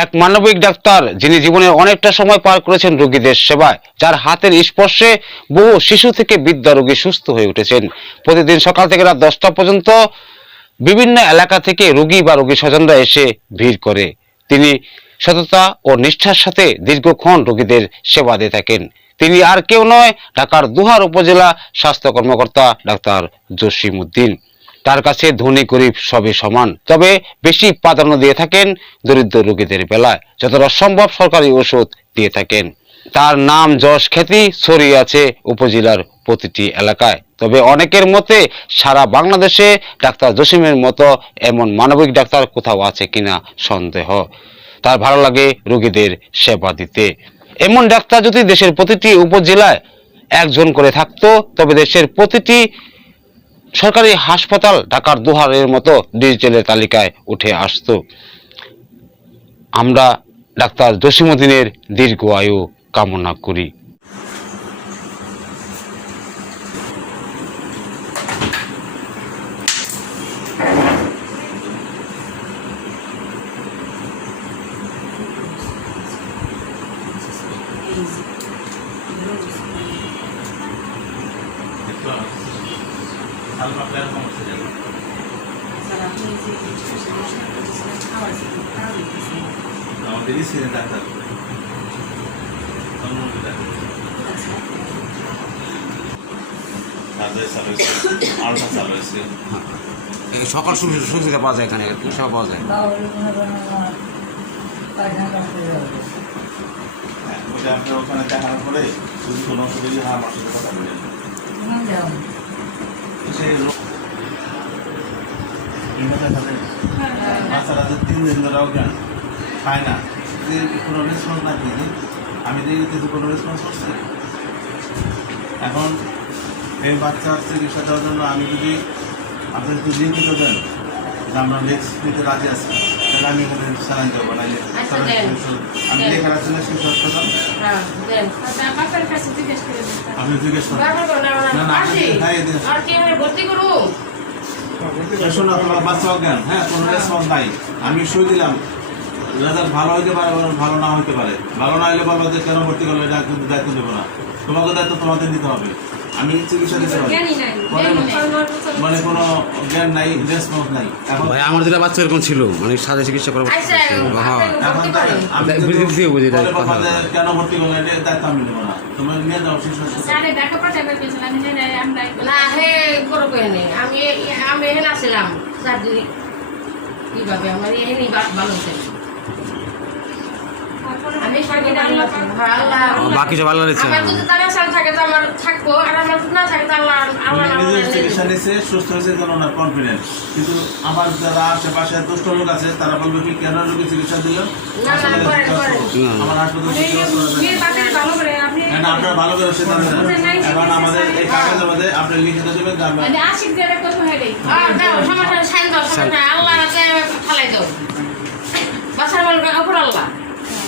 এক মানবিক ডাক্তার যিনি জীবনের অনেকটা সময় পার করেছেন রোগীদের সেবায়, যার হাতের স্পর্শে বহু শিশু থেকে বৃদ্ধ রোগী সুস্থ হয়ে উঠেছেন। প্রতিদিন সকাল থেকে রাত 10টা পর্যন্ত বিভিন্ন এলাকা থেকে রোগী বা রোগী স্বজনরা এসে ভিড় করে। তিনি সততা ও নিষ্ঠার সাথে দীর্ঘক্ষণ রোগীদের সেবা দিয়ে থাকেন। তিনি আর কেউ নয়, ঢাকার দোহার উপজেলা স্বাস্থ্য কর্মকর্তা ডাক্তার জসিম উদ্দিন। তার কাছে ধনী গরিব সবই সমান, তবে বেশি প্রাধান্য দিয়ে থাকেন দরিদ্র রোগীদের বেলায়। যতটা সম্ভব সরকারি ওষুধ দিয়ে থাকেন। তার নাম যশ খ্যাতি ছড়িয়ে আছে উপজেলার প্রতিটি এলাকায়। তবে অনেকের মতে সারা বাংলাদেশে ডাক্তার জসিমের মতো এমন মানবিক ডাক্তার কোথাও আছে কিনা সন্দেহ। তার ভালো লাগে রোগীদের সেবা দিতে। এমন ডাক্তার যদি দেশের প্রতিটি উপজেলায় একজন করে থাকতো, তবে দেশের প্রতিটি সরকারি হাসপাতাল ঢাকার দোহারের মতো ডিজিটালের তালিকায় উঠে আসতো। আমরা ডাক্তার জসিম উদ্দিনের দীর্ঘ আয়ু কামনা করি। আমাদেরই ছিলেন ডাক্তার সকাল সুবিধা পাওয়া যায়, এখানে সেবা পাওয়া যায়। আপনার ওখানে দেখানোর পরে যদি কোনো অসুবিধা হয় আমার সাথে কথা বলেন। বাচ্চারা যে 3 দিন ধরে জ্ঞান খায় না, যে কোনো রেসপন্স না দিদি, আমি দেখি কোনো রেসপন্স করছি। এখন এই বাচ্চার চিকিৎসা দেওয়ার জন্য আমি যদি আপনি একটু লিখিত দেন যে আমরা নেক্সট নিতে রাজি আছি, তাহলে আমি এখানে স্যালাইন দেবো না। আমি লেখা রাখছি না শিশু হাসপাতাল, আপনি জিজ্ঞেস করেন শোনা তোমার বাচ্চা অজ্ঞান, হ্যাঁ কোনো রেসপন্স নাই। আমি সই দিলাম, রেজাল্ট ভালো হইতে পারে, ভালো না হইতে পারে। ভালো না হলে বলবো যে কেন ভর্তি করলে এটা কিন্তু দায়িত্ব দেবো না, তোমাকে দায়িত্ব তোমাদের নিতে হবে। আমি চিকিৎসা দিতে পারি, মানে কোনো জ্ঞান নাই, রেসপন্স নাই। এখন ভাই আমার যেটা বাচ্চা এরকম ছিল, মানে সাদা চিকিৎসা করা এখন কেন ভর্তি করলে এটা দায়িত্ব আমি নেবো না, তোমার নিয়ে যাও শিশু হাসপাতাল। আমি এখানে আসলাম কিভাবে আমার এখানে ভালো হচ্ছে। বাকি সব আল্লাহ দিচ্ছে। আমার যদি তারা সাল থাকে তো আমার থাকবো, আর আমার না থাকে তো আল্লাহ চিকিৎসা নিচ্ছে, সুস্থ হয়েছে কেন না কনফিডেন্ট। কিন্তু আমার যারা আশেপাশে দুষ্ট লোক আছে তারা বলবে কি কেন রোগী চিকিৎসা দিল, আমার আপনার ভালো করে সে জানে না। এখন আমাদের এই কাগজের মধ্যে আপনি লিখে দেবেন আল্লাহ ফালাই দাও বাসার বলবে অপর আল্লাহ।